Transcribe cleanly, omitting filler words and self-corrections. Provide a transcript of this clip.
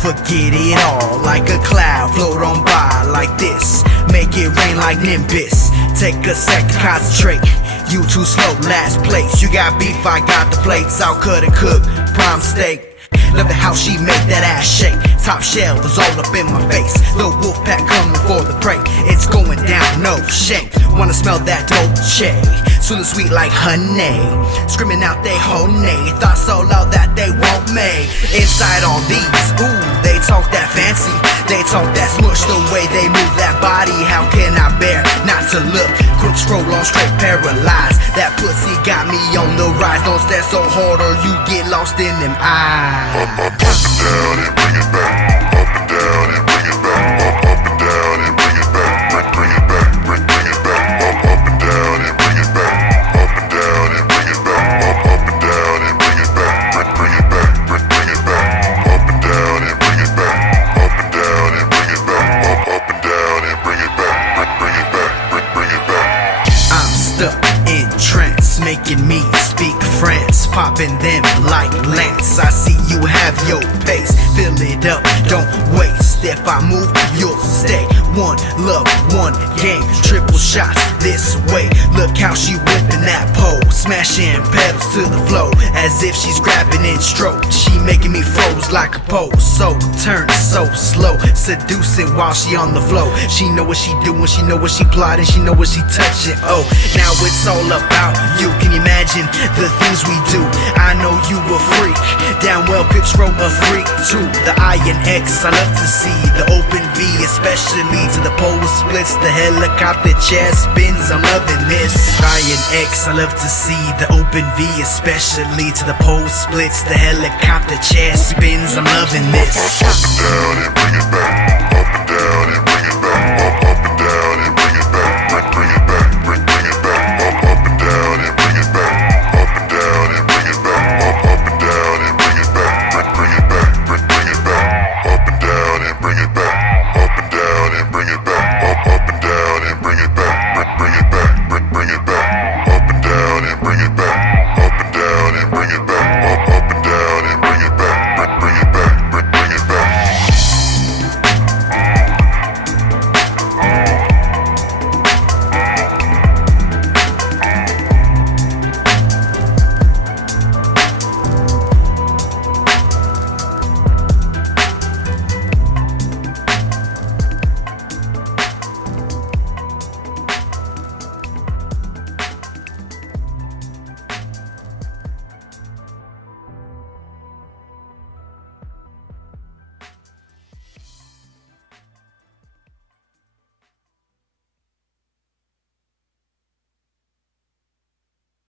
forget it all. Like a cloud, float on by like this. Make it rain like Nimbus. Take a sec to concentrate. You too slow, last place. You got beef, I got the plates. I'll cut and cook, prime steak. Love the how she make that ass shake. Top shelf is all up in my face. Lil wolf pack coming for the prey. It's going down, no shame. Wanna smell that Dolce, sweet and sweet like honey. Screaming out they honey. Thoughts so loud that they want me. Inside all these, ooh, they talk that fancy. They talk that smush, the way they move that body. How can I bear not to look? Quick scroll on straight paralyzed. That pussy got me on the rise. Don't stare so hard or you get lost in them eyes. Up and down and bring it back. Up and down and bring it back. Up and down and bring it back. Bring it back. Bring it back. Up and down and bring it back. Up and down and bring it back. Up and down and bring it back. Bring it back. Bring it back. Up and down and bring it back. Up and down and bring it back. Up and down and bring it back. Bring it back. Bring it back. I'm stuck in trance, making me speak France, popping them like Lance. I see you have your pace, fill it up, don't waste. If I move, you'll stay. One love, one game, triple shots this way. Look how she whipping that pole, smashing pedals to the flow, as if she's grabbing in stroke. She making me froze like a pole, so turn so slow, seducing while she on the flow. She know what she doing, she know what she plotting, she know what she touching. Oh, now it's all about you. Can you imagine the things we do? I know you a freak, down well pitch row a freak too. The I and X, I love to see the open V, especially to the pole splits, the helicopter chair spins. I'm loving this. I and X, I love to see the open V, especially to the pole splits, the helicopter chair spins. I'm loving this. Up and down and bring it back.